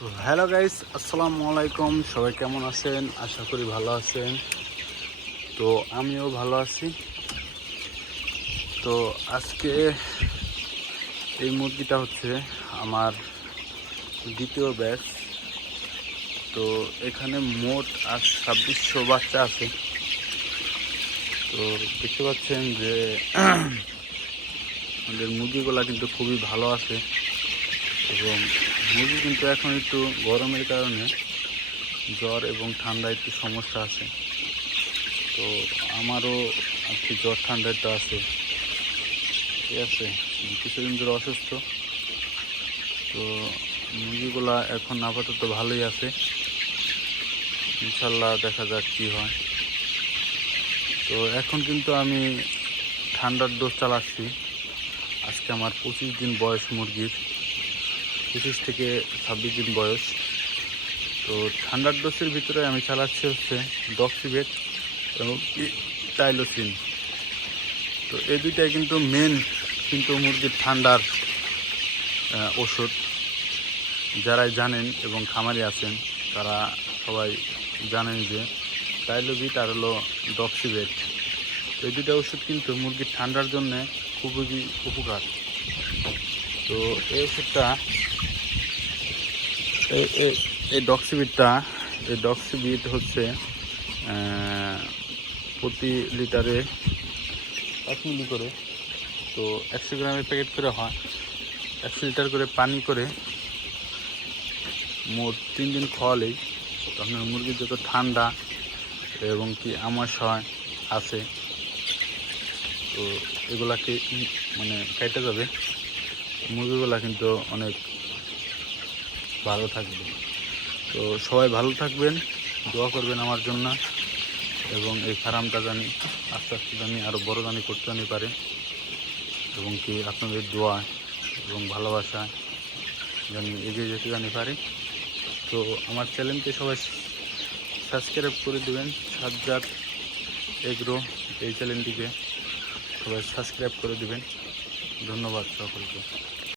তো hello guys, আসসালামু আলাইকুম। সবাই কেমন আছেন? আশা করি ভালো আছেন। তো আমিও ভালো আছি। তো আজকে এই মুরগিটা হচ্ছে আমার দ্বিতীয় ব্যাচ। তো এখানে মোট আজ 2600 বাচ্চা আছে। তো দেখতে পাচ্ছেন যে আমাদের মুরগিগুলা কিন্তু খুবই ভালো আছে এবং মুরগি কিন্তু এখন একটু গরমের কারণে জ্বর এবং ঠান্ডা একটু সমস্যা আছে। তো আমারও আর কি জ্বর ঠান্ডা একটু আছে, ঠিক আছে। কিছুদিন ধরে অসুস্থ। তো মুরগিগুলা এখন আপাতত ভালোই আছে, ইনশাল্লাহ দেখা যাক কী হয়। তো এখন কিন্তু আমি ঠান্ডার ডোজ চালাচ্ছি। আজকে আমার 25 দিন বয়স মুরগির, 25 থেকে 26 দিন বয়স। তো ঠান্ডার ডোজের ভিতরে আমি চালাচ্ছি হচ্ছে ডক্সিভেট এবং টাইলোসিন। তো এই দুইটাই কিন্তু মেন কিন্তু মুরগির ঠান্ডার ওষুধ। যারাই জানেন এবং খামারি আছেন তারা সবাই জানেন যে টাইলোভিট আর হলো ডক্সিভেট, এই দুটো ওষুধ কিন্তু মুরগির ঠান্ডার জন্য খুবই উপকার। তো এই ওষুধটা এই ডক্সিভিট হচ্ছে প্রতি লিটারে 5 মিলি করে। তো 100 গ্রামের প্যাকেট করে হয়। 100 লিটার করে পানি করে মোট 3 দিন খাওয়ালেই আপনার মুরগির যত ঠান্ডা এবং কি আমাশয় আছে, তো এগুলাকে মানে কেটে যাবে। মুরগিগুলা কিন্তু অনেক ভালো থাকবে। তো সবাই ভালো থাকবেন, দোয়া করবেন আমার জন্য এবং এই ফার্মটা জানি আস্তে আস্তে জানি আরও বড় জানি করতে জানি পারে এবং কি আপনাদের দোয়া এবং ভালোবাসা জানি এগিয়ে যেতে জানি পারে। তো আমার চ্যানেলকে সবাই সাবস্ক্রাইব করে দেবেন। সাজ্জাদ এগ্রো এই চ্যানেলটিকে সবাই সাবস্ক্রাইব করে দেবেন। ধন্যবাদ সকলকে।